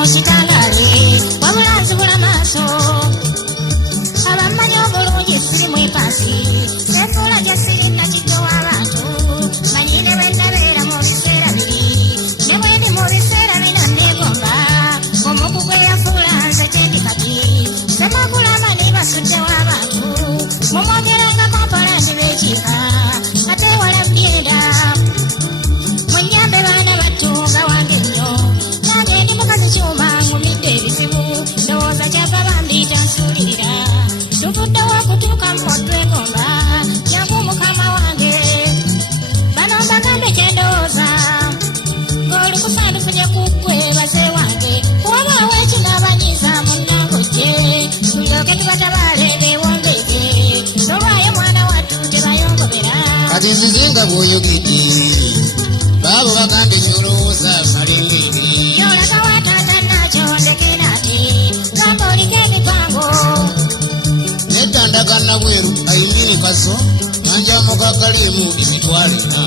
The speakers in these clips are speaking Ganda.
musitangale wabula nzibula maaso abamanyi obulungi sirimu ipasi sefuula gye sirina kitowa abantu manyine bwe ndabeera mu biseera biri ne bwe ndi mu biseera bino neegomba omuku gwe yafuula nze gyendi kati semakula mani basuddewo abantu mumwogerangako mpola ndi beekiika ate wala mbyenda munyambe baana battunga wange nnyo nange ndi mukazi kyuma ngumidde ebizibu ndowooza kyava bambiyita nsuulirira tuvuddewo okutuuka mutwegomba yangu mukama wange bano mbagambe kyendowooza ng'olukusandufunye kuggwe baze wange wabaawo ekinaabanyiza munnangojje tulyoke tubatabaale beewombeeke tolwayo mwana wattu tebayongobera kati nzizinga bw'oyogedde baabo bagambye kyolowooza malengenge yolaga wataata nakyo ndekera ate gamba oliko emipango neddandagana bweru ayimiri kaso nanjamukakalimu emitwalo ena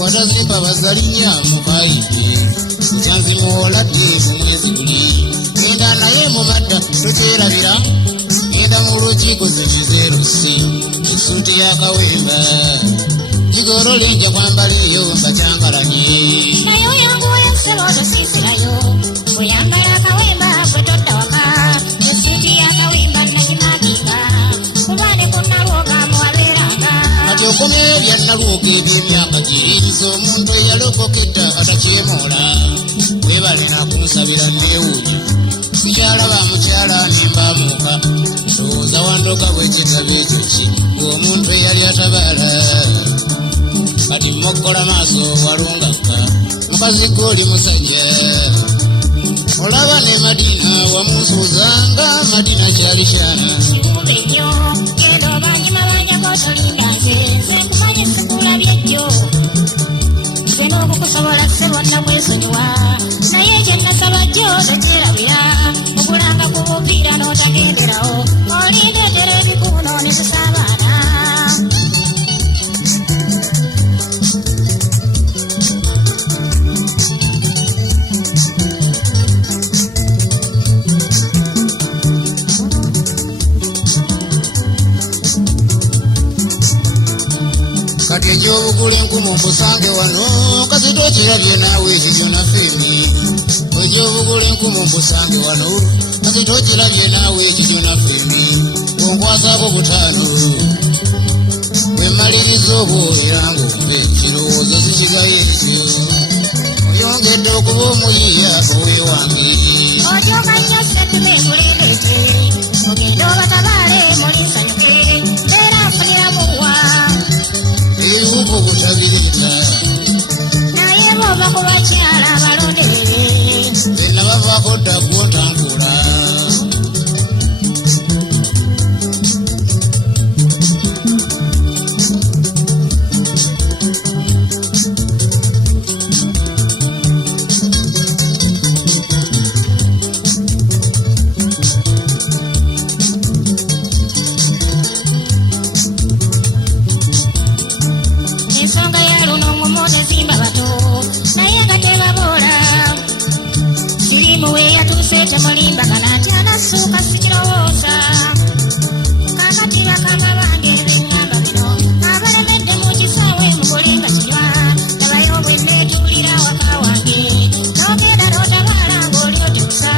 watazimba bazalinnya mukayidde kyanzimuwoladde mu mwezi guli genda naye mu madda tokyerabira genda mu lukiiko zekizeerusi esuuti yakawemba zigorole nja kwambala eyo nga kyankalanye naye oyanguwe ssebo tosiisirayo bweyambala akawemba gwe todda waka esuuti yakawemba nagimakinga kuba ne kunnalwoga muwabeeranga kati okomyeyo byannalwoga eby'emyaka girinza omuntu eyalokokedda atakyemoola webale nakunsabira neewuunya sikyalaba mukyala nembaamuuka ndowooza wandoga bwekitabo ekyo ki ng'omuntu eyali atabaala kati mmogola maaso walungaka mukazi gw'oli musajja olaba ne madina wamunsuuzanga madina kyali kyana kibuga ennyo genda obanyima banjako tolinda nze nze nkumanyi sikulabye jjo nze n'okukusobola ssebo nnakwesonyiwa naye kye nasaba jjo tokyerabira okulanga kubuukira n'otagenderawo olindeetera ebikuuno ne tusaabaana kati egy'obugula enkumu mbusange wano kasi tokirabye naawe ekiryo nafeeni egy'obugula enkumu mbusange wano kasi tokirabye naawe ekiryo nafeeni onkwasaako butaano wemaliriza obwo era ng'ombe kirowoozo sikigayo ekyo oyongedde okuba omuyiiya oweewange ojoga nnyo settube nkulembeete ogende obatabaale muli nsanyuke mbeera nfuniramuwa ebibuga obutabireeta naye bw'ova ku bakyala abalonderere benna bavaako dda gw'otankula ensonga ya luno ngumu tezimba bato naye nga tebaboola sirimu we yatuuse temulimbagana nti anassuuka sikirowooza kakati bakama bange beŋŋamba bino abalemedde mu kisaawe mugole nga kinywa nabayo bwe neetuulira waka wange n'ogenda n'otabaala ng'oli otuusa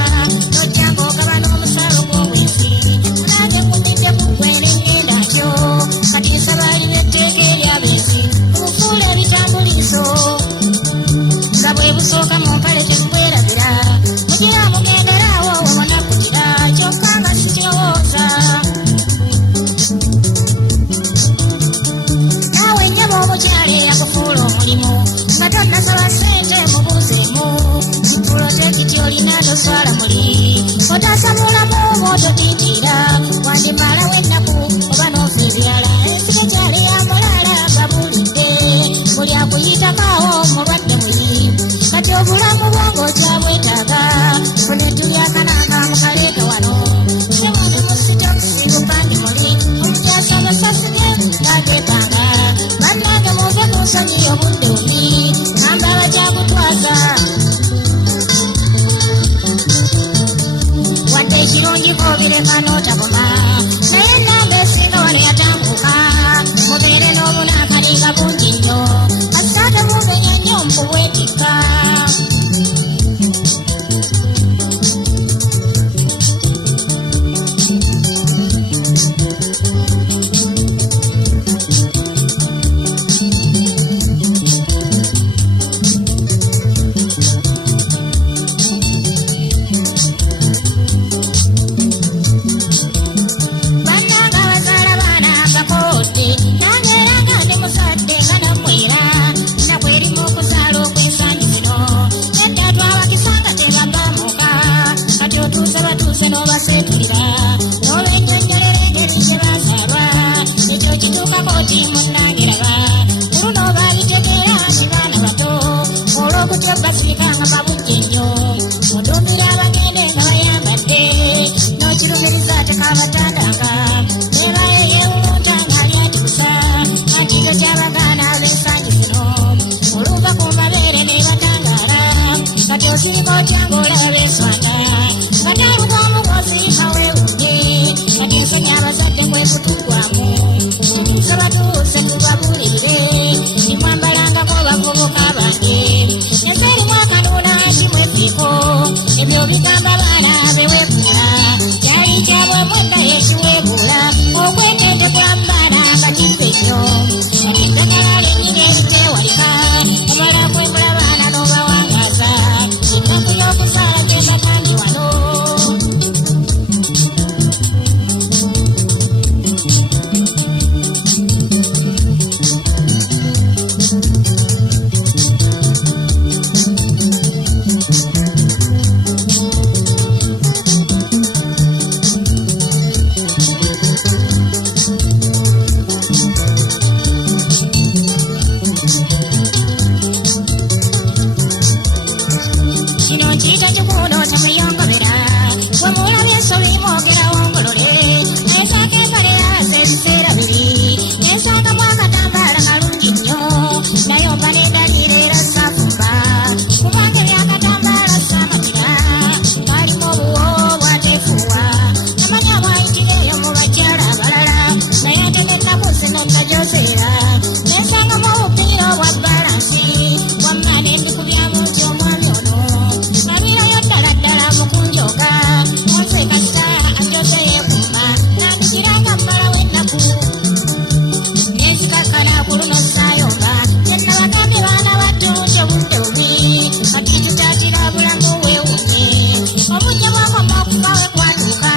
n'ojja ng'ogaba n'omusaalo gw'obwenzi nange nkumidde ku ggwe ne ŋŋenda ntyo kati nsaba liba etteeka eryabenzi bufuula ebitambuliiso nga bwe busooka mu mpale tebubwerabira mugira mugenderaawo wona kugira kyokka nga sikirowooza naawe nnyaba omukyala eyakufuula omulimu nga tonnasaba ssente mubuuzeemu pulojekiti olina toswala muli otasamulamu bw'ototiitiira wandimalawo ennaku oba n'ofa ebyala ensiko kyala eyamulaala babulidde buli akuyitako mulwadde muyi kati obulamu bwongo kyabwetaaga funetuyakananga mukaleega wano sewano musitokisi bupandi muli omukyasa basasige ng'agetanga bannange muve ku nsonyi obudde buli ngamba abakyakutwaza byo basikanga babujje nnyo mudumbira abagende nga bayambadde n'okirumiriza tekabatandanga nebaye yewunta ng'ali atikusa akiro ky'abagaana ab'ensangi zino oluva ku mabeere ne batangaala kati osirika otya ng'olaba beeswanga nga taluka omugosirika weewunye kati nsonyi abazadde kwe kutuggwamu tutuuse batuuse tubabuulirire nimwambalangako bavubuka bange ensi erimu akanuuna kimwefiiko ebyo bigamba baana beweebuula kyali kyabwe mwenda yekiweebuula okwetentegwa mu baana nga kive nnyo kati eddagala lennyini eriteewalika omala kwemula baana n'obawangaaza ennaku y'okuzaala genda kandi wano kino nkiyita kikuuno temuyongobera bwe mulabye ensobi mwogera wongolole nayesaako empale yaze ebiseera biri nensangamu akatambaala kalungi nnyo naye omba n'endaliira era saafumba kubanga ebyakatambaala saamatira kalimu obuwo bwateefuuwa amanya bwayitira eyo mu bakyala abalala naye ate n'ennaku zino najozeera nensangamu obupiira obwa balansi wamma ne mbikubyamu nti omwami ono nabirayo ddala ddala mukunjoga onse kasita ajoze yeekuuma nandikiranga mmalawo ennaku nenzikakkana ku luno saayomba kyennabagambye baana battunje budde bubi kati tutaatira bulamu weewunye obujja bwakoma okufa we kwatuuka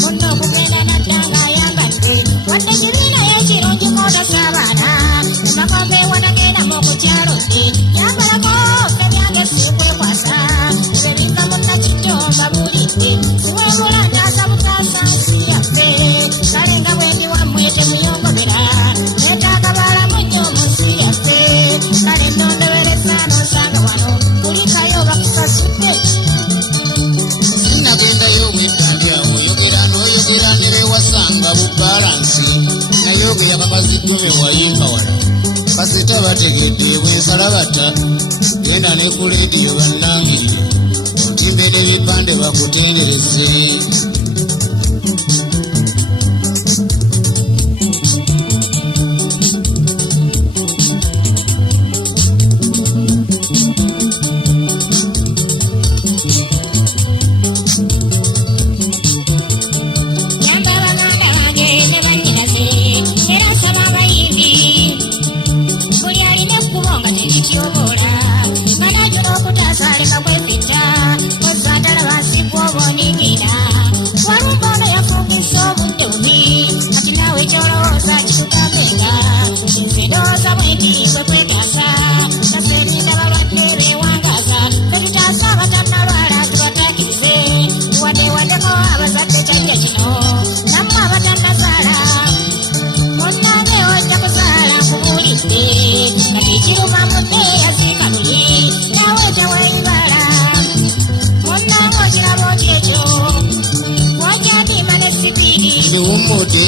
munno okugenda nadda ng'ayambadde wadde kibiina y'ekirungi kwotasa abaana emakombe wanagendamu okukyalo dde yambalako febyange sikwekwasa bebiva munnakitto mbabuulidde siwebula ntaasa butaasa nsi yaffe kale nga bwendi wammwe temuyongobera neetaaga baalamu nnyo mu nsi yaffe kale nondobereza n'osanga wano kulikayo bakusasudde sinnagendayo bwetandyawo oyogera n'oyogera ne bewasanga bubalansi naye ogeya bakazidume wayimba wala kasita bategedde bwensala bata genda ne ku leediyo bannangiri otimbe n'ebipande bakutendereze yamba baganda bange ne bannyinaze era nsaba abayimbi buli alina ekkubo nga terikyobola nga najjo n'okutaasa aleka kwefitta ozatalaba nsikwa oba onigira walumba ono yafumbisa obudde bubi kati naawe kyolowooza kitugambenga nze ndowooza bwe nti kwe kwetaasa kaserinda balwadde beewangaaza fe tutaasa abatannalwala tubatakirize waddewaddeko abazadde kyajja kino nammwe abatannazaala munnange ojja kuzaala nkubuulidde kati kiruma munne yaziika luli nawe teweeyibala munnange okiraba oti ekyo wajjandiima ne sipiidi ndiwummudde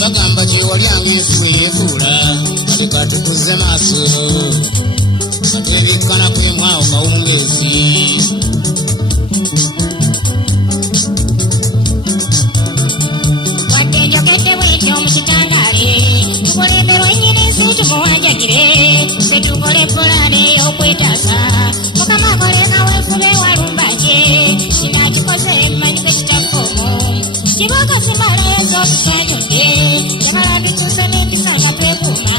bagamba kyewalyanga ensi bwe yeefuula kati katukuze maaso katebikkana kwemwawo kawungeezi wadde njokedde bwetyo mu kitandaale tukulemberwa ennyini nsi tumuwanjagire setukole pulaani ey'okwetaasa mukama akolenga weefube walumbanje kinakikoze mmanyi kwe kitafoomu kibuuka simala ezo otusanyudde temala bituuse n'empisa nga twekuuma